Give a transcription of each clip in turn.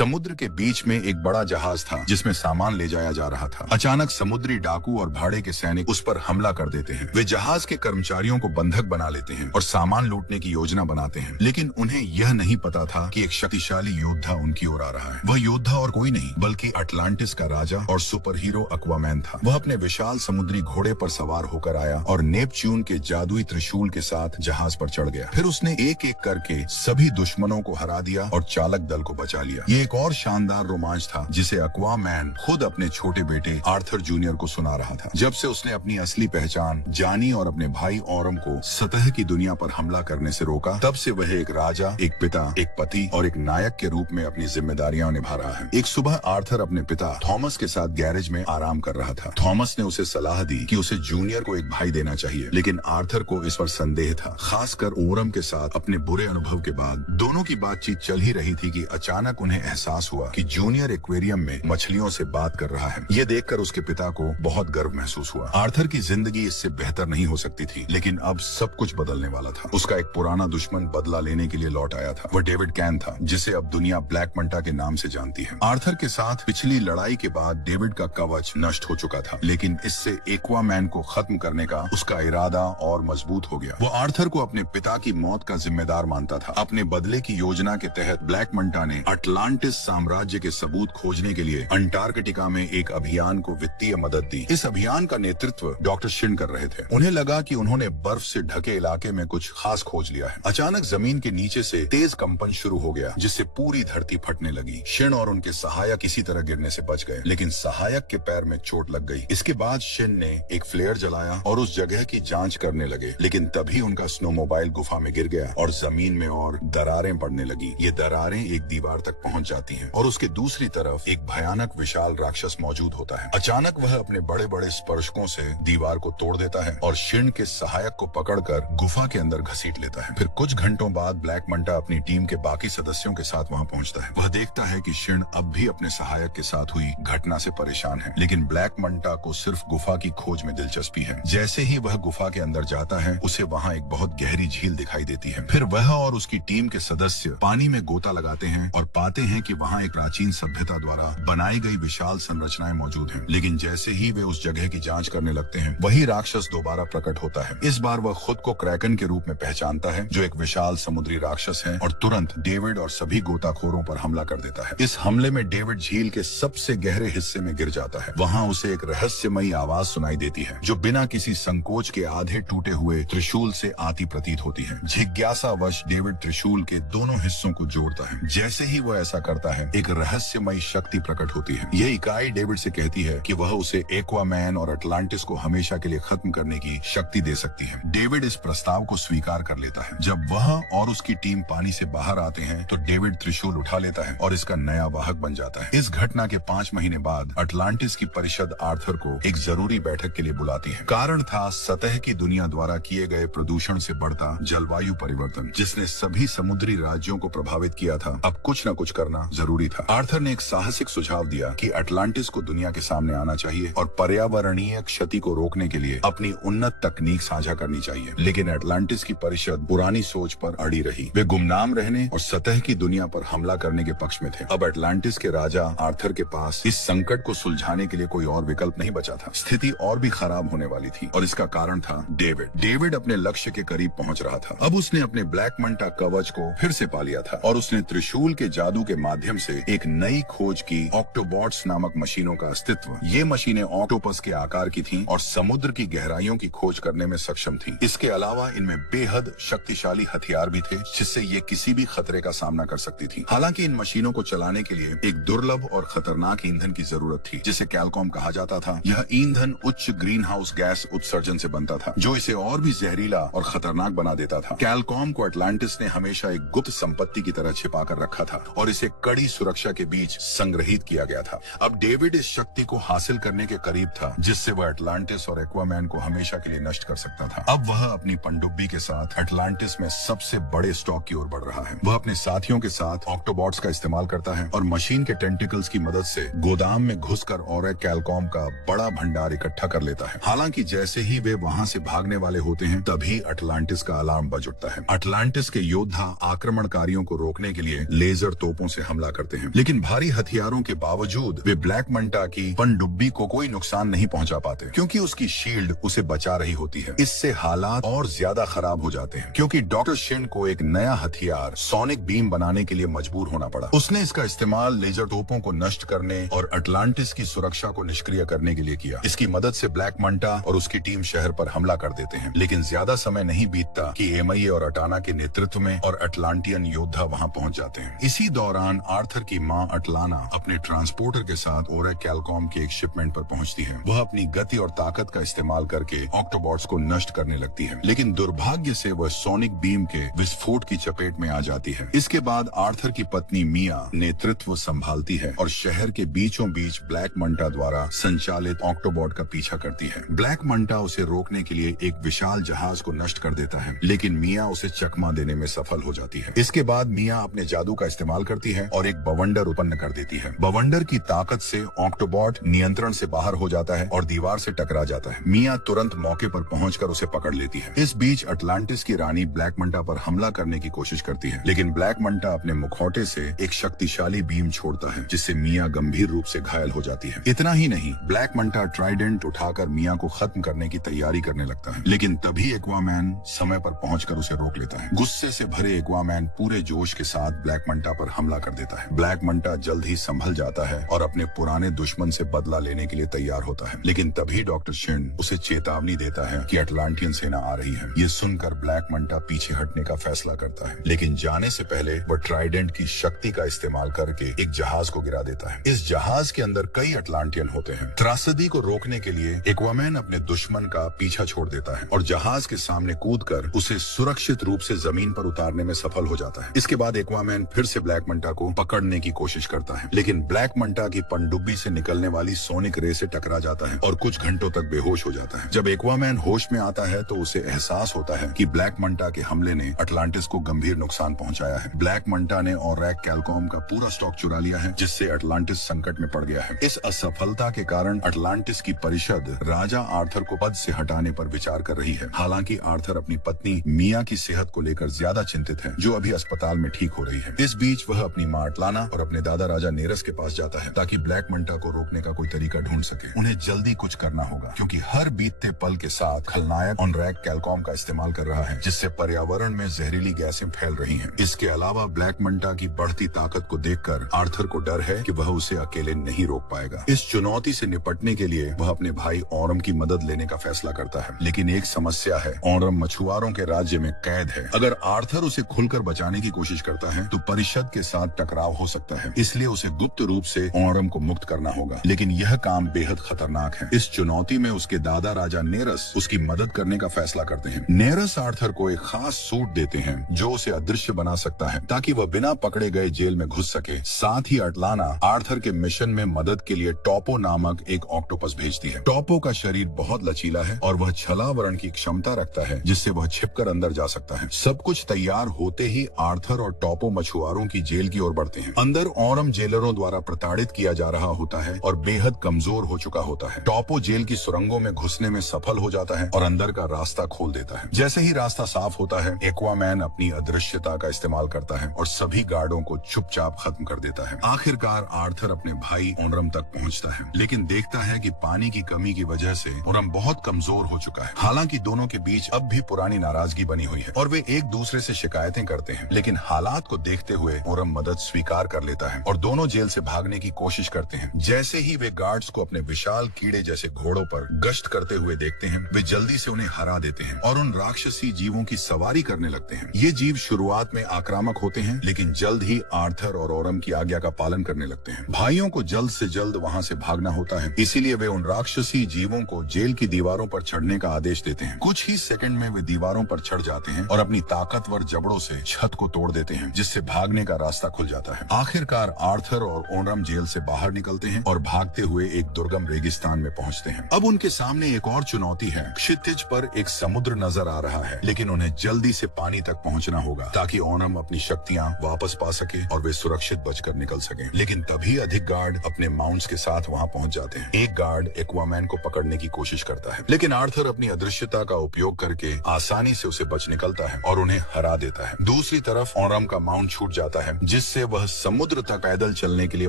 समुद्र के बीच में एक बड़ा जहाज था जिसमें सामान ले जाया जा रहा था। अचानक समुद्री डाकू और भाड़े के सैनिक उस पर हमला कर देते हैं। वे जहाज के कर्मचारियों को बंधक बना लेते हैं और सामान लूटने की योजना बनाते हैं, लेकिन उन्हें यह नहीं पता था कि एक शक्तिशाली योद्धा उनकी ओर आ रहा है। वह योद्धा और कोई नहीं बल्कि अटलांटिस का राजा और सुपर हीरो एक्वामैन था। वह अपने विशाल समुद्री घोड़े पर सवार होकर आया और नेपच्यून के जादुई त्रिशूल के साथ जहाज पर चढ़ गया। फिर उसने एक एक करके सभी दुश्मनों को हरा दिया और चालक दल को बचा लिया। ये एक और शानदार रोमांच था जिसे एक्वामैन खुद अपने छोटे बेटे आर्थर जूनियर को सुना रहा था। जब से उसने अपनी असली पहचान जानी और अपने भाई ऑरम को सतह की दुनिया पर हमला करने से रोका, तब से वह एक राजा, एक पिता, एक पति और एक नायक के रूप में अपनी जिम्मेदारियां निभा रहा है। एक सुबह आर्थर अपने पिता थॉमस के साथ गैरेज में आराम कर रहा था। थॉमस ने उसे सलाह दी कि उसे जूनियर को एक भाई देना चाहिए, लेकिन आर्थर को इस पर संदेह था, खासकर ओरम के साथ अपने बुरे अनुभव के बाद। दोनों की बातचीत चल ही रही थी कि अचानक उन्हें एहसास हुआ कि जूनियर एक्वेरियम में मछलियों से बात कर रहा है। ये देखकर उसके पिता को बहुत गर्व महसूस हुआ। आर्थर की जिंदगी इससे बेहतर नहीं हो सकती थी, लेकिन अब सब कुछ बदलने वाला था। उसका एक पुराना दुश्मन बदला लेने के लिए लौट आया था। वह डेविड कैन था, जिसे अब दुनिया ब्लैक मंटा के नाम से जानती है। आर्थर के साथ पिछली लड़ाई के बाद डेविड का कवच नष्ट हो चुका था, लेकिन इससे एक्वामैन को खत्म करने का उसका इरादा और मजबूत हो गया। वो आर्थर को अपने पिता की मौत का जिम्मेदार मानता था। अपने बदले की योजना के तहत ब्लैक मंटा ने अटलांटिस साम्राज्य के सबूत खोजने के लिए अंटार्कटिका में एक अभियान को वित्तीय मदद दी। इस अभियान का नेतृत्व डॉक्टर शिन कर रहे थे। उन्हें लगा कि उन्होंने बर्फ से ढके इलाके में कुछ खास खोज लिया है। अचानक जमीन के नीचे से तेज कंपन शुरू हो गया, जिससे पूरी धरती फटने लगी। शिन और उनके सहायक किसी तरह गिरने से बच गए, लेकिन सहायक के पैर में चोट लग गई। इसके बाद शिन ने एक फ्लेयर जलाया और उस जगह की जांच करने लगे, लेकिन तभी उनका स्नोमोबाइल गुफा में गिर गया और जमीन में और दरारें पड़ने लगी। ये दरारें एक दीवार तक पहुंच जाती हैं और उसके दूसरी तरफ एक भयानक विशाल राक्षस मौजूद होता है। अचानक वह अपने बड़े बड़े स्पर्शकों से दीवार को तोड़ देता है और शिन के सहायक को पकड़कर गुफा के अंदर घसीट लेता है। फिर कुछ घंटों बाद ब्लैक मंटा अपनी टीम के बाकी सदस्यों के साथ वहां पहुंचता है। वह देखता है कि शिन अब भी अपने सहायक के साथ हुई घटना से परेशान है, लेकिन ब्लैक मंटा को सिर्फ गुफा की खोज में दिलचस्पी है। जैसे ही वह गुफा के अंदर जाता है, उसे वहाँ एक बहुत गहरी झील दिखाई देती है। फिर वह और उसकी टीम के सदस्य पानी में गोता लगाते हैं और पाते हैं कि वहाँ एक प्राचीन सभ्यता द्वारा बनाई गई विशाल संरचनाएं मौजूद हैं। लेकिन जैसे ही वे उस जगह की जांच करने लगते हैं, वही राक्षस दोबारा प्रकट होता है। इस बार वह खुद को क्रैकन के रूप में पहचानता है, जो एक विशाल समुद्री राक्षस है, और तुरंत डेविड और सभी गोताखोरों पर हमला कर देता है। इस हमले में डेविड झील के सबसे गहरे हिस्से में गिर जाता है। वहाँ उसे एक रहस्यमयी आवाज सुनाई देती है, जो बिना किसी संकोच के आधे टूटे हुए त्रिशूल से आती प्रतीत होती है। जिज्ञासावश डेविड त्रिशूल के दोनों हिस्सों को जोड़ता है। जैसे ही वह ऐसा करता है, एक रहस्यमयी शक्ति प्रकट होती है। यह इकाई डेविड से कहती है कि वह उसे एक्वामैन और अटलांटिस को हमेशा के लिए खत्म करने की शक्ति दे सकती है। डेविड इस प्रस्ताव को स्वीकार कर लेता है। जब वह और उसकी टीम पानी से बाहर आते हैं, तो डेविड त्रिशूल उठा लेता है और इसका नया वाहक बन जाता है। इस घटना के 5 महीने बाद अटलांटिस की परिषद आर्थर को एक जरूरी बैठक के लिए बुलाती है। कारण था सतह की दुनिया द्वारा किए गए प्रदूषण से बढ़ता जलवायु परिवर्तन, जिसने सभी समुद्री राज्यों को प्रभावित किया था। अब कुछ न कुछ करना जरूरी था। आर्थर ने एक साहसिक सुझाव दिया कि अटलांटिस को दुनिया के सामने आना चाहिए और पर्यावरणीय क्षति को रोकने के लिए अपनी उन्नत तकनीक साझा करनी चाहिए। लेकिन अटलांटिस की परिषद पुरानी सोच पर अड़ी रही। वे गुमनाम रहने और सतह की दुनिया पर हमला करने के पक्ष में थे। अब अटलांटिस के राजा आर्थर के पास इस संकट को सुलझाने के लिए कोई और विकल्प नहीं बचा था। स्थिति और भी खराब होने वाली थी और इसका कारण था डेविड अपने लक्ष्य के करीब पहुंच रहा था। अब उसने अपने ब्लैक मंटा कवच को फिर से पा लिया था और उसने त्रिशूल के जादू के माध्यम से एक नई खोज की, ऑक्टोबॉट्स नामक मशीनों का अस्तित्व। ये मशीनें ऑक्टोपस के आकार की थीं और समुद्र की गहराइयों की खोज करने में सक्षम थीं। इसके अलावा इनमें बेहद शक्तिशाली हथियार भी थे, जिससे ये किसी भी खतरे का सामना कर सकती थी। हालांकि इन मशीनों को चलाने के लिए एक दुर्लभ और खतरनाक ईंधन की जरूरत थी, जिसे कैलकॉम कहा जाता था। यह ईंधन उच्च ग्रीन हाउस गैस उत्सर्जन से बनता था, जो इसे और भी जहरीला और खतरनाक बना देता था। कैलकॉम को अटलांटिस ने हमेशा एक गुप्त संपत्ति की तरह छिपा कर रखा था और इसे कड़ी सुरक्षा के बीच संग्रहित किया गया था। अब डेविड इस शक्ति को हासिल करने के करीब था, जिससे वह अटलांटिस और एक्वामैन को हमेशा के लिए नष्ट कर सकता था। अब वह अपनी पनडुब्बी के साथ अटलांटिस में सबसे बड़े स्टॉक की ओर बढ़ रहा है। वह अपने साथियों के साथ ऑक्टोबॉट्स का इस्तेमाल करता है और मशीन के टेंटिकल्स की मदद से गोदाम में घुसकर और कैलकॉम का बड़ा भंडार इकट्ठा कर लेता है। हालांकि जैसे ही वे वहां से भागने वाले होते हैं, तभी अटलांटिस का अलार्म बज उठता है। अटलांटिस के योद्धा आक्रमणकारियों को रोकने के लिए लेजर तोपों से हमला करते हैं, लेकिन भारी हथियारों के बावजूद वे ब्लैक मंटा की पनडुब्बी को कोई नुकसान नहीं पहुंचा पाते, क्योंकि उसकी शील्ड उसे बचा रही होती है। इससे हालात और ज्यादा खराब हो जाते हैं, क्योंकि डॉक्टर शिन को एक नया हथियार सोनिक बीम बनाने के लिए मजबूर होना पड़ा। उसने इसका इस्तेमाल लेजर तोपों को नष्ट करने और अटलांटिस की सुरक्षा को निष्क्रिय करने के लिए किया। इसकी मदद से ब्लैक मंटा और उसकी टीम शहर पर हमला कर देते हैं, लेकिन ज्यादा समय नहीं बीतता कि एमआईए और अटाना के नेतृत्व में और अटलांटियन योद्धा वहां पहुंच जाते हैं। इसी दौरान आर्थर की मां अटलाना अपने ट्रांसपोर्टर के साथ ओरेक कैलकॉम के एक शिपमेंट पर पहुंचती है। वह अपनी गति और ताकत का इस्तेमाल करके ऑक्टोबॉट्स को नष्ट करने लगती है, लेकिन दुर्भाग्य से वह सोनिक बीम के विस्फोट की चपेट में आ जाती है। इसके बाद आर्थर की पत्नी मिया नेतृत्व संभालती है और शहर के बीचों बीच ब्लैक मंटा द्वारा संचालित ऑक्टोबॉट का पीछा करती है। ब्लैक मंटा उसे रोकने के लिए एक विशाल जहाज को नष्ट कर देता है, लेकिन मिया उसे चकमा देने में सफल हो जाती है। इसके बाद मिया अपने जादू का इस्तेमाल करती है और एक बवंडर उत्पन्न कर देती है। बवंडर की ताकत से ऑक्टोबॉट नियंत्रण से बाहर हो जाता है और दीवार से टकरा जाता है। मिया तुरंत मौके पर पहुंचकर उसे पकड़ लेती है। इस बीच अटलांटिस की रानी ब्लैक मंटा पर हमला करने की कोशिश करती है, लेकिन ब्लैक मंटा अपने मुखौटे से एक शक्तिशाली बीम छोड़ता है, जिससे मिया गंभीर रूप से घायल हो जाती है। इतना ही नहीं, ब्लैक मंटा ट्राइडेंट उठाकर मिया को खत्म करने की तैयारी करने लगता है, लेकिन तभी एक्वामैन समय पर पहुंचकर उसे रोक लेता है। गुस्से से भरे एक्वामैन पूरे जोश के साथ ब्लैक मंटा पर हमला कर देता है। ब्लैक मंटा जल्द ही संभल जाता है और अपने पुराने दुश्मन से बदला लेने के लिए तैयार होता है, लेकिन तभी डॉक्टर शिन उसे चेतावनी देता है कि अटलांटियन सेना आ रही है। ये सुनकर ब्लैक मंटा पीछे हटने का फैसला करता है, लेकिन जाने से पहले वह ट्राइडेंट की शक्ति का इस्तेमाल करके एक जहाज को गिरा देता है। इस जहाज के अंदर कई अटलांटियन होते हैं। त्रासदी को रोकने के लिए एक्वामैन अपने दुश्मन का पीछा छोड़ देता है और जहाज के सामने कूदकर उसे सुरक्षित रूप से जमीन पर उतारने में सफल हो जाता है। इसके बाद एक्वामैन फिर से ब्लैक मंटा को पकड़ने की कोशिश करता है, लेकिन ब्लैक मंटा की पनडुब्बी से निकलने वाली सोनिक रे से टकरा जाता है और कुछ घंटों तक बेहोश हो जाता है। जब एक्वामैन होश में आता है तो उसे एहसास होता है कि ब्लैक मंटा के हमले ने अटलांटिस को गंभीर नुकसान पहुंचाया है। ब्लैक मंटा ने ओरेक कैलकॉम का पूरा स्टॉक चुरा लिया है, जिससे अटलांटिस संकट में पड़ गया है। इस असफलता के कारण अटलांटिस की परिषद राजा आर्थर को पद से हटाने पर विचार कर रही है। हालांकि आर्थर अपनी पत्नी मिया की सेहत को लेकर ज्यादा चिंतित है, जो अभी अस्पताल में ठीक हो रही है। इस बीच वह अपनी मां अटलाना और अपने दादा राजा नेरस के पास जाता है, ताकि ब्लैक मंटा को रोकने का कोई तरीका ढूंढ सके। उन्हें जल्दी कुछ करना होगा, क्योंकि हर बीतते पल के साथ खलनायक ओरेक कैलकॉम का इस्तेमाल कर रहा है, जिससे पर्यावरण में जहरीली गैसें फैल रही हैं। इसके अलावा ब्लैक मंटा की बढ़ती ताकत को देखकर आर्थर को डर है कि वह उसे अकेले नहीं रोक पाएगा। इस चुनौती से निपटने के लिए वह अपने भाई ओरम की मदद लेने का फैसला करता है, लेकिन एक समस्या है। ओरम मछुआरों के राज्य में कैद है। अगर आर्थर उसे खुलकर बचाने की कोशिश करता है तो परिषद के साथ टकराव हो सकता है, इसलिए उसे गुप्त रूप से ओरम को मुक्त करना होगा, लेकिन यह काम बेहद खतरनाक है। इस चुनौती में उसके दादा राजा नेरस उसकी मदद करने का फैसला करते हैं। नेरस आर्थर को एक खास सूट देते हैं जो उसे अदृश्य बना सकता है, ताकि वह बिना पकड़े गए जेल में घुस सके। साथ ही अटलाना आर्थर के मिशन में मदद के लिए टॉपो नामक एक ऑक्टोपस भेजती है। टॉपो का शरीर बहुत लचीला है और वह छलावरण की क्षमता रखता है, जिससे वह छिपकर अंदर जा सकता है। सब कुछ तैयार होते ही आर्थर और टॉपो मछुआरों की जेल की ओर बढ़ते हैं। अंदर ओरम जेलरों द्वारा प्रताड़ित किया जा रहा होता है और बेहद कमजोर हो चुका होता है। टॉपो जेल की सुरंगों में घुसने में सफल हो जाता है और अंदर का रास्ता खोल देता है। जैसे ही रास्ता साफ होता है, एक्वामैन अपनी अदृश्यता का इस्तेमाल करता है और सभी गार्डों को चुपचाप खत्म कर देता है। आखिरकार आर्थर अपने भाई ओरम तक पहुंचता है, लेकिन देखता है कि पानी की कमी की वजह से ओरम बहुत कमजोर हो चुका है। हालांकि दोनों के बीच अब भी पुरानी नाराजगी बनी हुई है और वे एक दूसरे से शिकायतें करते हैं, लेकिन हालात को देखते हुए ओरम मदद स्वीकार कर लेता है और दोनों जेल से भागने की कोशिश करते हैं। जैसे ही वे गार्ड्स को अपने विशाल कीड़े जैसे घोड़ों पर गश्त करते हुए देखते हैं, वे जल्दी से उन्हें हरा देते हैं और उन राक्षसी जीवों की सवारी करने लगते हैं। ये जीव शुरुआत में आक्रामक होते हैं, लेकिन जल्द ही आर्थर और ओरम की आज्ञा का पालन करने लगते हैं। भाइयों को जल्द से जल्द वहां से भागना होता है, इसीलिए वे उन राक्षसी जीवों को जेल की दीवारों पर चढ़ने का आदेश देते हैं। कुछ ही सेकंड में वे दीवारों पर चढ़ जाते हैं और अपनी ताकतवर जबड़ों से छत को तोड़ देते हैं, जिससे भागने का रास्ता खुल जाता है। आखिरकार आर्थर और ओरम जेल से बाहर निकलते हैं और भागते हुए एक दुर्गम रेगिस्तान में पहुंचते हैं। अब उनके सामने एक और चुनौती है। क्षितिज पर एक समुद्र नजर आ रहा है, लेकिन उन्हें जल्दी से पानी तक पहुंचना होगा ताकि ओरम अपनी शक्तियां वापस पा सके और वे सुरक्षित बचकर निकल सके। लेकिन तभी अधिक गार्ड अपने माउंट्स के साथ वहां पहुंच जाते हैं। एक गार्ड एक्वामैन को पकड़ने की कोशिश करता है, लेकिन आर्थर अपनी अदृश्यता का उपयोग करके आसानी से उसे बच निकलता है और उन्हें हरा देता है। दूसरी तरफ ओरम का माउंट छूट जाता है, जिससे जिससे वह समुद्र तक पैदल चलने के लिए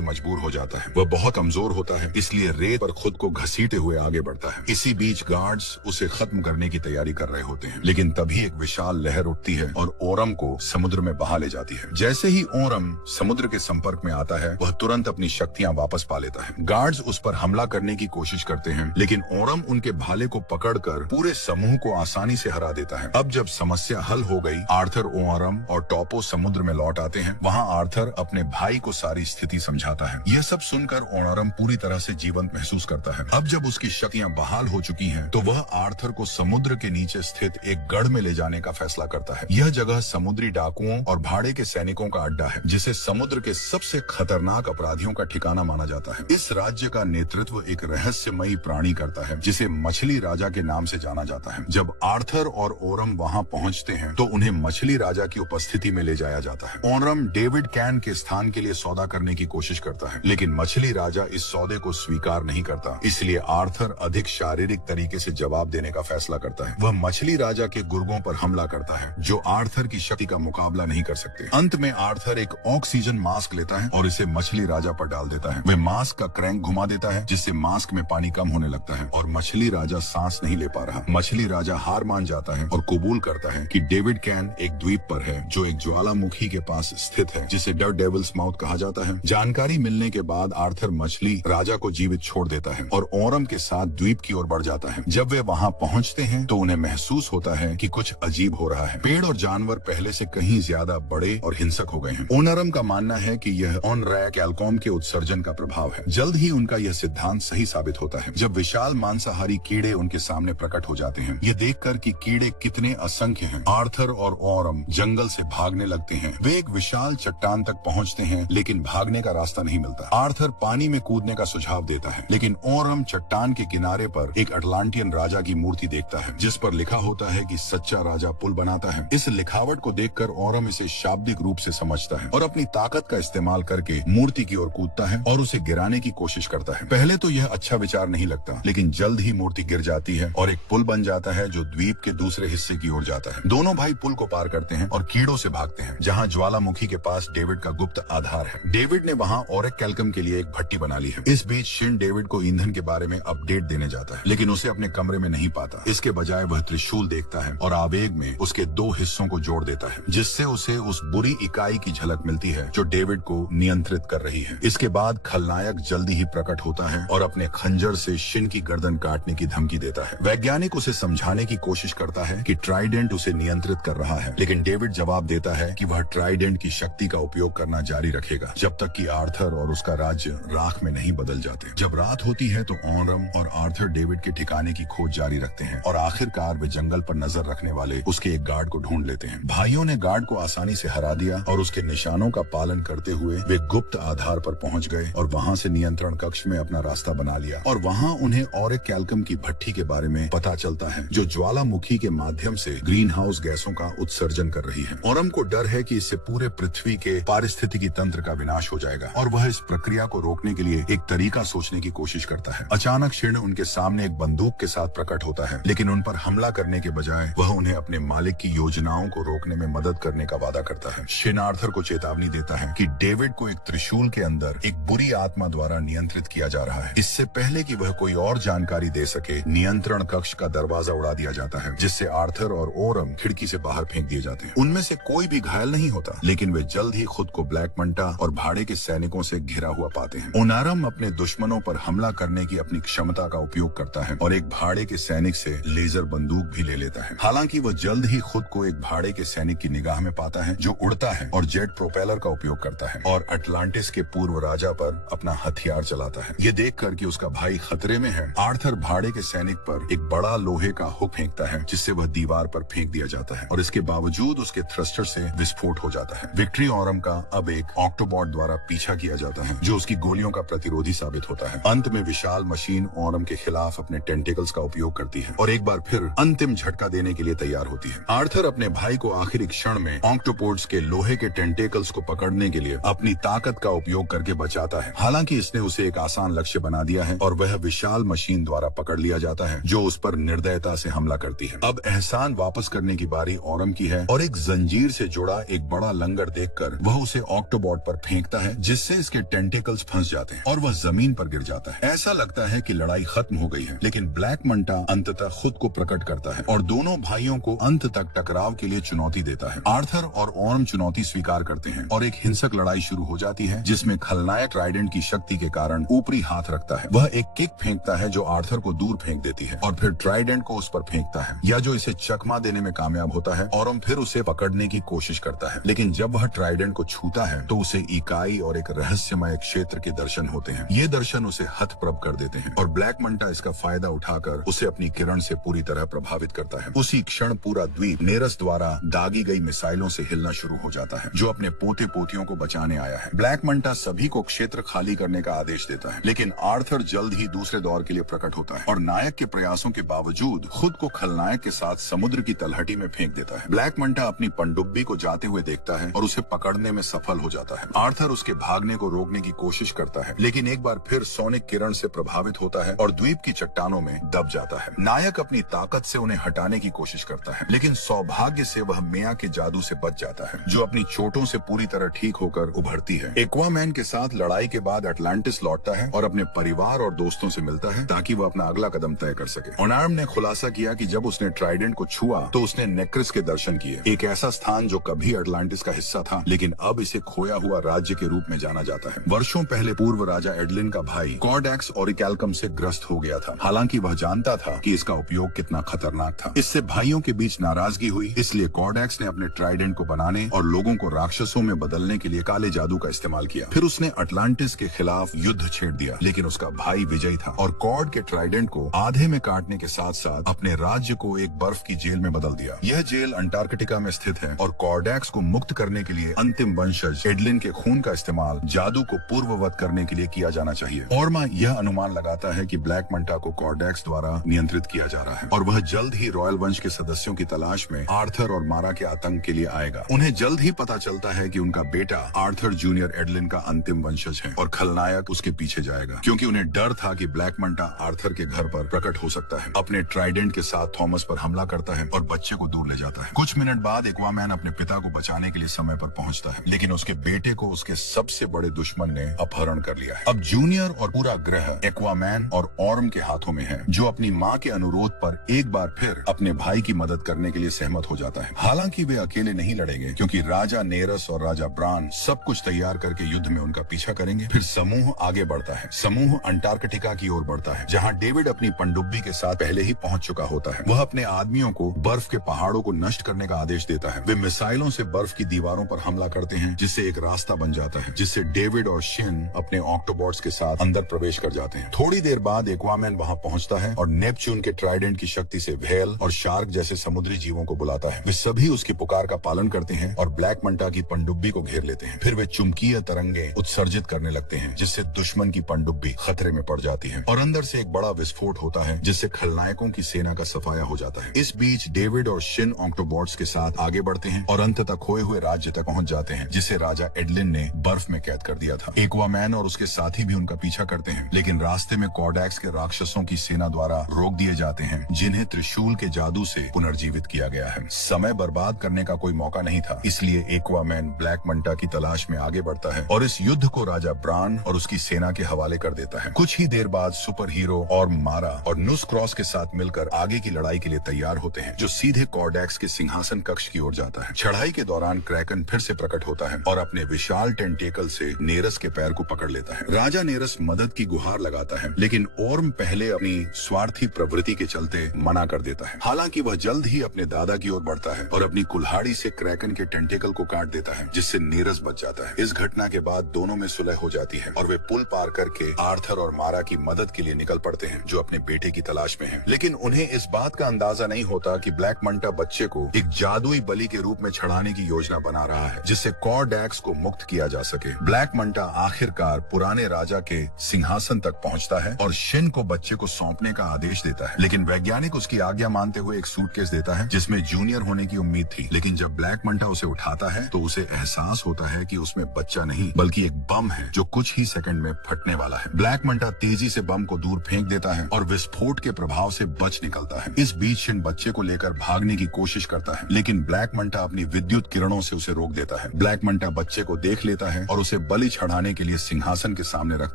मजबूर हो जाता है। वह बहुत कमजोर होता है, इसलिए रेत पर खुद को घसीटे हुए आगे बढ़ता है। इसी बीच गार्ड्स उसे खत्म करने की तैयारी कर रहे होते हैं, लेकिन तभी एक विशाल लहर उठती है और ओरम को समुद्र में बहा ले जाती है। जैसे ही ओरम समुद्र के संपर्क में आता है, वह तुरंत अपनी शक्तियां वापस पा लेता है। गार्ड्स उस पर हमला करने की कोशिश करते हैं, लेकिन ओरम उनके भाले को पकड़कर पूरे समूह को आसानी से हरा देता है। अब जब समस्या हल हो गई, आर्थर, ओरम और टॉपो समुद्र में लौट आते हैं। वहाँ आर्थर अपने भाई को सारी स्थिति समझाता है। यह सब सुनकर ओरम पूरी तरह से जीवंत महसूस करता है। अब जब उसकी शक्तियां बहाल हो चुकी हैं, तो वह आर्थर को समुद्र के नीचे स्थित एक गढ़ में ले जाने का फैसला करता है। यह जगह समुद्री डाकुओं और भाड़े के सैनिकों का अड्डा है, जिसे समुद्र के सबसे खतरनाक अपराधियों का ठिकाना माना जाता है। इस राज्य का नेतृत्व एक रहस्यमयी प्राणी करता है, जिसे मछली राजा के नाम से जाना जाता है। जब आर्थर और ओरम वहाँ पहुँचते हैं, तो उन्हें मछली राजा की उपस्थिति में ले जाया जाता है। ओरम डेविड कैन के स्थान के लिए सौदा करने की कोशिश करता है, लेकिन मछली राजा इस सौदे को स्वीकार नहीं करता। इसलिए आर्थर अधिक शारीरिक तरीके से जवाब देने का फैसला करता है। वह मछली राजा के गुर्गों पर हमला करता है, जो आर्थर की शक्ति का मुकाबला नहीं कर सकते। अंत में आर्थर एक ऑक्सीजन मास्क लेता है और इसे मछली राजा पर डाल देता है। वह मास्क का क्रैंक घुमा देता है, जिससे मास्क में पानी कम होने लगता है और मछली राजा सांस नहीं ले पा रहा। मछली राजा हार मान जाता है और कबूल करता है कि डेविड कैन एक द्वीप पर है, जो एक ज्वालामुखी के पास स्थित है, जिसे द डेविल्स माउथ कहा जाता है। जानकारी मिलने के बाद आर्थर मछली राजा को जीवित छोड़ देता है और ओरम के साथ द्वीप की ओर बढ़ जाता है। जब वे वहाँ पहुँचते हैं, तो उन्हें महसूस होता है कि कुछ अजीब हो रहा है। पेड़ और जानवर पहले से कहीं ज्यादा बड़े और हिंसक हो गए हैं। ओनरम का मानना है कि यह ऑनरैक एल्कोम के उत्सर्जन का प्रभाव है। जल्द ही उनका यह सिद्धांत सही साबित होता है, जब विशाल मांसाहारी कीड़े उनके सामने प्रकट हो जाते हैं। ये देखकर कि कीड़े कितने असंख्य हैं, आर्थर और ओरम जंगल से भागने लगते हैं। वे एक विशाल चट्टान तक पहुंचते हैं, लेकिन भागने का रास्ता नहीं मिलता। आर्थर पानी में कूदने का सुझाव देता है, लेकिन ओरम चट्टान के किनारे पर एक अटलांटियन राजा की मूर्ति देखता है, जिस पर लिखा होता है कि सच्चा राजा पुल बनाता है। इस लिखावट को देखकर ओरम इसे शाब्दिक रूप से समझता है और अपनी ताकत का इस्तेमाल करके मूर्ति की ओर कूदता है और उसे गिराने की कोशिश करता है। पहले तो यह अच्छा विचार नहीं लगता, लेकिन जल्द ही मूर्ति गिर जाती है और एक पुल बन जाता है, जो द्वीप के दूसरे हिस्से की ओर जाता है। दोनों भाई पुल को पार करते हैं और कीड़ों से भागते हैं, जहाँ ज्वालामुखी के पास डेविड का गुप्त आधार है। डेविड ने वहाँ ओरेक कैल्कम के लिए एक भट्टी बना ली है। इस बीच शिन डेविड को ईंधन के बारे में अपडेट देने जाता है, लेकिन उसे अपने कमरे में नहीं पाता। इसके बजाय वह त्रिशूल देखता है और आवेग में उसके दो हिस्सों को जोड़ देता है, जिससे उसे उस बुरी इकाई की झलक मिलती है जो डेविड को नियंत्रित कर रही है। इसके बाद खलनायक जल्दी ही प्रकट होता है और अपने खंजर से शिन की गर्दन काटने की धमकी देता है। वैज्ञानिक उसे समझाने की कोशिश करता है कि ट्राइडेंट उसे नियंत्रित कर रहा है, लेकिन डेविड जवाब देता है कि वह ट्राइडेंट की शक्ति का उपयोग करना जारी रखेगा, जब तक कि आर्थर और उसका राज्य राख में नहीं बदल जाते। जब रात होती है, तो ओरम और आर्थर डेविड के ठिकाने की खोज जारी रखते हैं और आखिरकार वे जंगल पर नजर रखने वाले उसके एक गार्ड को ढूंढ लेते हैं। भाइयों ने गार्ड को आसानी से हरा दिया और उसके निशानों का पालन करते हुए वे गुप्त आधार पर पहुंच गए और वहां से नियंत्रण कक्ष में अपना रास्ता बना लिया। और वहां उन्हें ओरेक कैल्कम की भट्टी के बारे में पता चलता है, जो ज्वालामुखी के माध्यम से ग्रीन हाउस गैसों का उत्सर्जन कर रही है। ओरम को डर है कि इससे पूरे पृथ्वी के पारिस्थितिकी तंत्र का विनाश हो जाएगा और वह इस प्रक्रिया को रोकने के लिए एक तरीका सोचने की कोशिश करता है। अचानक शिन उनके सामने एक बंदूक के साथ प्रकट होता है, लेकिन उन पर हमला करने के बजाय वह उन्हें अपने मालिक की योजनाओं को रोकने में मदद करने का वादा करता है। शिन आर्थर को चेतावनी देता है कि डेविड को एक त्रिशूल के अंदर एक बुरी आत्मा द्वारा नियंत्रित किया जा रहा है। इससे पहले कि वह कोई और जानकारी दे सके, नियंत्रण कक्ष का दरवाजा उड़ा दिया जाता है, जिससे आर्थर और ओरम खिड़की से बाहर फेंक दिए जाते हैं। उनमें से कोई भी घायल नहीं होता, लेकिन वे जल्द ही खुद को ब्लैक मंटा और भाड़े के सैनिकों से घिरा हुआ पाते हैं। ओनारम अपने दुश्मनों पर हमला करने की अपनी क्षमता का उपयोग करता है और एक भाड़े के सैनिक से लेजर बंदूक भी ले लेता है। हालांकि वह जल्द ही खुद को एक भाड़े के सैनिक की निगाह में पाता है, जो उड़ता है और जेट प्रोपेलर का उपयोग करता है और अटलांटिस के पूर्व राजा पर अपना हथियार चलाता है। ये देखकर कि उसका भाई खतरे में है, आर्थर भाड़े के सैनिक पर एक बड़ा लोहे का हुक फेंकता है, जिससे वह दीवार पर फेंक दिया जाता है और इसके बावजूद उसके थ्रस्टर से विस्फोट हो जाता है। विक्ट्री ओरम का अब एक ऑक्टोबॉट द्वारा पीछा किया जाता है, जो उसकी गोलियों का प्रतिरोधी साबित होता है। अंत में विशाल मशीन ओरम के खिलाफ अपने टेंटिकल्स का उपयोग करती है और एक बार फिर अंतिम झटका देने के लिए तैयार होती है। आर्थर अपने भाई को आखिरी क्षण में ऑक्टोपोड्स के लोहे के टेंटिकल्स को पकड़ने के लिए अपनी ताकत का उपयोग करके बचाता है। हालांकि इसने उसे एक आसान लक्ष्य बना दिया है और वह विशाल मशीन द्वारा पकड़ लिया जाता है, जो उस पर निर्दयता से हमला करती है। अब एहसान वापस करने की बारी ओरम की है और एक जंजीर से जुड़ा एक बड़ा लंगर देखकर वह वह उसे ऑक्टोबॉट पर फेंकता है, जिससे इसके टेंटेकल्स फंस जाते हैं और वह जमीन पर गिर जाता है। ऐसा लगता है कि लड़ाई खत्म हो गई है, लेकिन ब्लैक मंटा अंततः खुद को प्रकट करता है और दोनों भाइयों को अंत तक टकराव के लिए चुनौती देता है। आर्थर और ऑर्म चुनौती स्वीकार करते हैं और एक हिंसक लड़ाई शुरू हो जाती है, जिसमें खलनायक ट्राइडेंट की शक्ति के कारण ऊपरी हाथ रखता है। वह एक किक फेंकता है जो आर्थर को दूर फेंक देती है और फिर ट्राइडेंट को उस पर फेंकता है, या जो इसे चकमा देने में कामयाब होता है। ऑर्म फिर उसे पकड़ने की कोशिश करता है, लेकिन जब वह ट्राइडेंट को छूता है तो उसे इकाई और एक रहस्यमय क्षेत्र के दर्शन होते हैं। ये दर्शन उसे हतप्रभ कर देते हैं और ब्लैक मंटा इसका फायदा उठाकर उसे अपनी किरण से पूरी तरह प्रभावित करता है। उसी क्षण पूरा द्वीप नेरस द्वारा दागी गई मिसाइलों से हिलना शुरू हो जाता है, जो अपने पोते पोतियों को बचाने आया है। ब्लैक मंटा सभी को क्षेत्र खाली करने का आदेश देता है, लेकिन आर्थर जल्द ही दूसरे दौर के लिए प्रकट होता है और नायक के प्रयासों के बावजूद खुद को खलनायक के साथ समुद्र की तलहटी में फेंक देता है। ब्लैक मंटा अपनी पनडुब्बी को जाते हुए देखता है और उसे पकड़ने में सफल हो जाता है। आर्थर उसके भागने को रोकने की कोशिश करता है, लेकिन एक बार फिर सोनिक किरण से प्रभावित होता है और द्वीप की चट्टानों में दब जाता है। नायक अपनी ताकत से उन्हें हटाने की कोशिश करता है, लेकिन सौभाग्य से वह मिया के जादू से बच जाता है, जो अपनी चोटों से पूरी तरह ठीक होकर उभरती है। एक्वामैन के साथ लड़ाई के बाद अटलांटिस लौटता है और अपने परिवार और दोस्तों से मिलता है ताकि वह अपना अगला कदम तय कर सके। ओनार्म ने खुलासा किया कि जब उसने ट्राइडेंट को छुआ तो उसने नेक्रिस के दर्शन किए, एक ऐसा स्थान जो कभी अटलांटिस का हिस्सा था, लेकिन अब इसे खोया हुआ राज्य के रूप में जाना जाता है। वर्षों पहले पूर्व राजा एडलिन का भाई कॉर्डेक्स ओरिकैल्कम से ग्रस्त हो गया था। हालांकि वह जानता था कि इसका उपयोग कितना खतरनाक था। इससे भाइयों के बीच नाराजगी हुई, इसलिए कॉर्डेक्स ने अपने ट्राइडेंट को बनाने और लोगों को राक्षसों में बदलने के लिए काले जादू का इस्तेमाल किया। फिर उसने अटलांटिस के खिलाफ युद्ध छेड़ दिया, लेकिन उसका भाई विजयी था और कॉर्ड के ट्राइडेंट को आधे में काटने के साथ साथ अपने राज्य को एक बर्फ की जेल में बदल दिया। यह जेल अंटार्कटिका में स्थित है और कॉर्डेक्स को मुक्त करने के लिए अंतिम वंशज एडलिन के खून का इस्तेमाल जादू को पूर्ववत करने के लिए किया जाना चाहिए। ऑर्मा यह अनुमान लगाता है कि ब्लैक मंटा को कॉर्डेक्स द्वारा नियंत्रित किया जा रहा है और वह जल्द ही रॉयल वंश के सदस्यों की तलाश में आर्थर और मारा के आतंक के लिए आएगा। उन्हें जल्द ही पता चलता है कि उनका बेटा आर्थर जूनियर एडलिन का अंतिम वंशज है और खलनायक उसके पीछे जाएगा, क्योंकि उन्हें डर था कि ब्लैक मंटा आर्थर के घर पर प्रकट हो सकता है। अपने ट्राइडेंट के साथ थॉमस पर हमला करता है और बच्चे को दूर ले जाता है। कुछ मिनट बाद एक्वामैन अपने पिता को बचाने के लिए समय पर पहुंचता है, लेकिन उसके बेटे को उसके सबसे बड़े दुश्मन ने अपहरण कर लिया है। अब जूनियर और पूरा ग्रह एक्वामैन और ऑर्म के हाथों में है, जो अपनी माँ के अनुरोध पर एक बार फिर अपने भाई की मदद करने के लिए सहमत हो जाता है। हालांकि वे अकेले नहीं लड़ेंगे, क्योंकि राजा नेरस और राजा ब्रान सब कुछ तैयार करके युद्ध में उनका पीछा करेंगे। फिर समूह आगे बढ़ता है। समूह अंटार्कटिका की ओर बढ़ता है, जहाँ डेविड अपनी पनडुब्बी के साथ पहले ही पहुंच चुका होता है। वह अपने आदमियों को बर्फ के पहाड़ों को नष्ट करने का आदेश देता है। वे मिसाइलों से बर्फ की दीवारों पर हमला करते हैं, जिससे एक रास्ता बन जाता है, जिससे डेविड और शिन अपने ऑक्टोबॉट्स के साथ अंदर प्रवेश कर जाते हैं। थोड़ी देर बाद एक्वामैन वहां पहुंचता है और नेपच्यून के ट्राइडेंट की शक्ति से व्हेल और शार्क जैसे समुद्री जीवों को बुलाता है। वे सभी उसकी पुकार का पालन करते हैं और ब्लैक मंटा की पनडुब्बी को घेर लेते हैं। फिर वे चुंबकीय तरंगे उत्सर्जित करने लगते हैं, जिससे दुश्मन की पनडुब्बी खतरे में पड़ जाती है और अंदर से एक बड़ा विस्फोट होता है, जिससे खलनायकों की सेना का सफाया हो जाता है। इस बीच डेविड और शिन ऑक्टोबॉट्स के साथ आगे बढ़ते हैं और अंततः खोए हुए राज्य तक पहुंच जाते हैं, जिसे राजा एडलिन ने बर्फ में कैद कर दिया था। एक्वामैन और उसके साथी भी उनका पीछा करते हैं, लेकिन रास्ते में कॉर्डेक्स के राक्षसों की सेना द्वारा रोक दिए जाते हैं, जिन्हें त्रिशूल के जादू से पुनर्जीवित किया गया है। समय बर्बाद करने का कोई मौका नहीं था, इसलिए एक्वामैन ब्लैक मंटा की तलाश में आगे बढ़ता है और इस युद्ध को राजा ब्रान और उसकी सेना के हवाले कर देता है। कुछ ही देर बाद सुपर हीरो और मारा और नुस क्रॉस के साथ मिलकर आगे की लड़ाई के लिए तैयार होते हैं, जो सीधे कॉर्डेक्स के सिंहासन कक्ष की ओर जाता है। चढ़ाई के दौरान क्रैकन फिर से प्रकट होता है और अपने विशाल टेंटेकल से नेरस के पैर को पकड़ लेता है। राजा नेरस मदद की गुहार लगाता है, लेकिन ओर्म पहले अपनी स्वार्थी प्रवृत्ति के चलते मना कर देता है। हालांकि वह जल्द ही अपने दादा की ओर बढ़ता है और अपनी कुल्हाड़ी से क्रैकन के टेंटेकल को काट देता है, जिससे नेरस बच जाता है। इस घटना के बाद दोनों में सुलह हो जाती है और वे पुल पार करके आर्थर और मारा की मदद के लिए निकल पड़ते हैं, जो अपने बेटे की तलाश में हैं। लेकिन उन्हें इस बात का अंदाजा नहीं होता कि ब्लैक मंटा बच्चे को एक जादुई बलि के रूप में चढ़ाने की योजना बना रहा है, जिससे कॉर्डेक्स को मुक्त किया जा सके। ब्लैक मंटा आखिरकार पुराने राजा के सिंहासन तक पहुंचता है और शिन को बच्चे को सौंपने का आदेश देता है, लेकिन वैज्ञानिक उसकी आज्ञा मानते हुए एक सूटकेस देता है, जिसमें जूनियर होने की उम्मीद थी। लेकिन जब ब्लैक मंटा उसे उठाता है तो उसे एहसास होता है कि उसमें बच्चा नहीं बल्कि एक बम है, जो कुछ ही सेकंड में फटने वाला है। ब्लैक मंटा तेजी से बम को दूर फेंक देता है और विस्फोट के प्रभाव से बच निकलता है। इस बीच शिन बच्चे को लेकर भागने की कोशिश करता है, लेकिन ब्लैक मंटा अपनी विद्युत किरणों से उसे रोक देता है। ब्लैक मंटा बच्चे को देख लेता है और उसे बलि चढ़ाने के लिए सिंहासन के सामने रख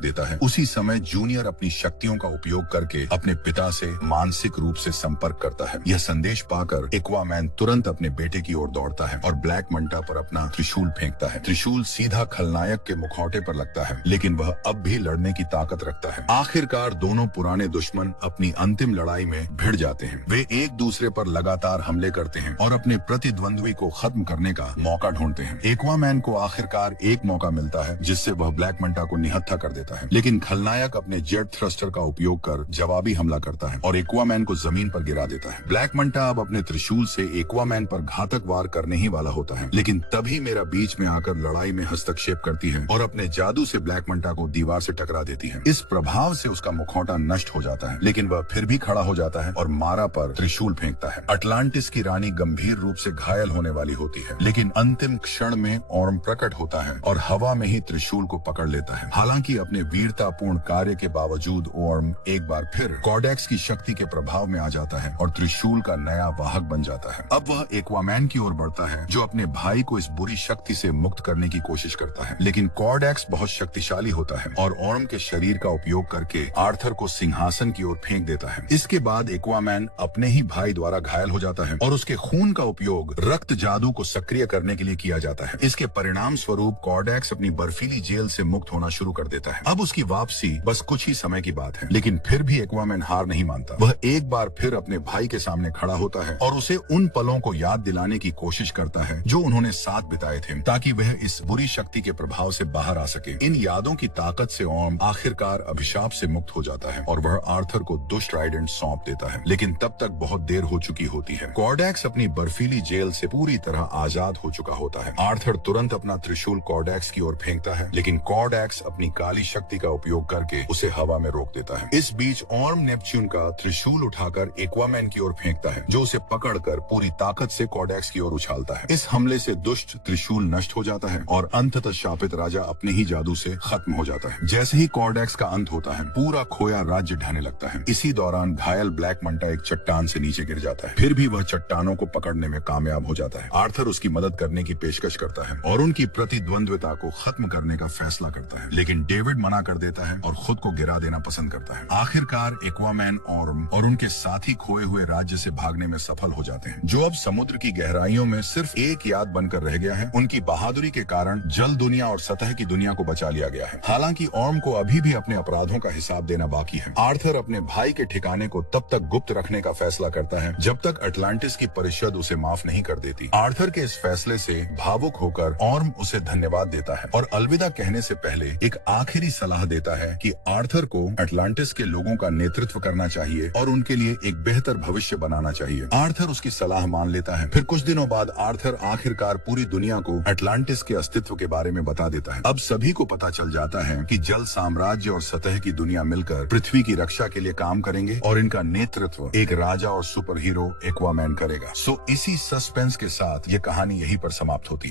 देता है। उसी समय जूनियर अपनी शक्तियों का उपयोग करके अपने पिता से मानसिक रूप से संपर्क करता है। यह संदेश पाकर एक्वामैन तुरंत अपने बेटे की ओर दौड़ता है और ब्लैक मंटा पर अपना त्रिशूल फेंकता है। त्रिशूल सीधा खलनायक के मुखौटे पर लगता है, लेकिन वह अब भी लड़ने की ताकत रखता है। आखिरकार दोनों पुराने दुश्मन अपनी अंतिम लड़ाई में भिड़ जाते हैं। वे एक दूसरे पर लगातार हमले करते हैं और अपने प्रतिद्वंद्वी को खत्म करने का मौका ढूंढते हैं। एक्वामैन को आखिरकार एक मौका मिलता है जिससे वह ब्लैक मंटा को निहत्था कर देता है, लेकिन खलनायक अपने जेट थ्रस्टर का उपयोग कर जवाबी हमला करता है और एक्वामैन को जमीन पर गिरा देता है। ब्लैक मंटा अब अपने त्रिशूल से एक्वामैन पर घातक वार करने ही वाला होता है, लेकिन तभी मेरा बीच में आकर लड़ाई में हस्तक्षेप करती है और अपने जादू से ब्लैक मंटा को दीवार से टकरा देती है। इस प्रभाव से उसका मुखौटा नष्ट हो जाता है, लेकिन वह फिर भी खड़ा हो जाता है और मारा पर त्रिशूल फेंकता है। अटलांटिस की रानी गंभीर रूप से घायल होने वाली होती है, लेकिन अंतिम क्षण में ऑर्म प्रकट होता है और हवा में ही त्रिशूल को पकड़ लेता है। हालांकि अपने वीरतापूर्ण कार्य के बावजूद ऑर्म एक बार फिर कॉर्डेक्स की शक्ति के प्रभाव में आ जाता है और त्रिशूल का नया वाहक बन जाता है। अब वह एक्वामैन की ओर बढ़ता है, जो अपने भाई को इस बुरी शक्ति से मुक्त करने की कोशिश करता है, लेकिन कॉर्डेक्स बहुत शक्तिशाली होता है और ऑर्म के शरीर का उपयोग करके आर्थर को सिंहासन की ओर फेंक देता है। इसके बाद एक्वामैन अपने ही भाई द्वारा घायल हो जाता है और उसके खून का उपयोग रक्त जादू को सक्रिय करने के लिए किया जाता है। इसके परिणाम स्वरूप कॉर्डेक्स अपनी बर्फीली जेल से मुक्त होना शुरू कर देता है। अब उसकी वापसी बस कुछ ही समय की बात है, लेकिन फिर भी एक्वामैन हार नहीं मानता। वह एक बार फिर अपने भाई के सामने खड़ा होता है और उसे उन पलों को याद दिलाने की कोशिश करता है जो उन्होंने साथ बिताए थे, ताकि वह इस बुरी शक्ति के प्रभाव से बाहर आ सके। इन यादों की ताकत से ऑर्म आखिरकार अभिशाप से मुक्त हो जाता है और वह आर्थर को दुष्ट ट्राइडेंट सौंप देता है, लेकिन तब तक बहुत देर हो चुकी होती है। कॉर्डेक्स अपनी बर्फीली जेल से पूरी तरह आजाद हो चुका होता है। आर्थर तुरंत अपना त्रिशूल कॉर्डेक्स की ओर फेंकता है, लेकिन कॉर्डेक्स अपनी काली शक्ति का उपयोग करके उसे हवा में रोक देता है। इस बीच ऑर्म नेपच्यून का त्रिशूल उठाकर एक्वामैन की ओर फेंकता है, जो उसे पकड़कर पूरी ताकत से कॉर्डेक्स की ओर उछालता है। इस हमले से दुष्ट त्रिशूल नष्ट हो जाता है और अंततः शापित राजा अपने ही जादू से खत्म हो जाता है। जैसे ही कॉर्डेक्स का अंत होता है, पूरा खोया राज्य ढहने लगता है। इसी दौरान घायल ब्लैक मंटा एक चट्टान से नीचे गिर जाता है, फिर भी वह चट्टानों को पकड़ने में कामयाब हो जाता है। आर्थर उसकी मदद करने की पेशकश करता है और उनकी प्रतिद्वंद्विता को खत्म करने का फैसला करता है, लेकिन डेविड मना कर देता है और खुद को गिरा देना पसंद करता है। आखिरकार एक्वामैन ऑर्म और उनके साथी खोए हुए राज्य से भागने में सफल हो जाते हैं, जो अब समुद्र की गहराइयों में सिर्फ एक याद बनकर रह गया है। उनकी बहादुरी के कारण जल दुनिया और सतह की दुनिया को बचा लिया गया है। हालांकि ऑर्म को अभी भी अपने अपराधों का हिसाब देना बाकी है। आर्थर अपने भाई के ठिकाने को तब तक गुप्त रखने का फैसला करता है जब तक अटलांटिस की परिषद उसे माफ नहीं कर देती। आर्थर के इस फैसले से भावुक होकर ऑर्म उसे धन्यवाद देता है और अलविदा कहने से पहले एक आखिरी सलाह देता है कि आर्थर को अटलांटिस के लोगों का नेतृत्व करना चाहिए और उनके लिए एक बेहतर भविष्य बनाना चाहिए। आर्थर उसकी सलाह मान लेता है। फिर कुछ दिनों बाद आर्थर आखिरकार पूरी दुनिया को अटलांटिस के अस्तित्व के बारे में बता देता है। अब सभी को पता चल जाता है कि जल साम्राज्य और सतह की दुनिया मिलकर पृथ्वी की रक्षा के लिए काम करेंगे और इनका नेतृत्व एक राजा और सुपर हीरो एक्वामैन करेगा। सो इसी सस्पेंस के साथ ये कहानी यहीं पर समाप्त होती है।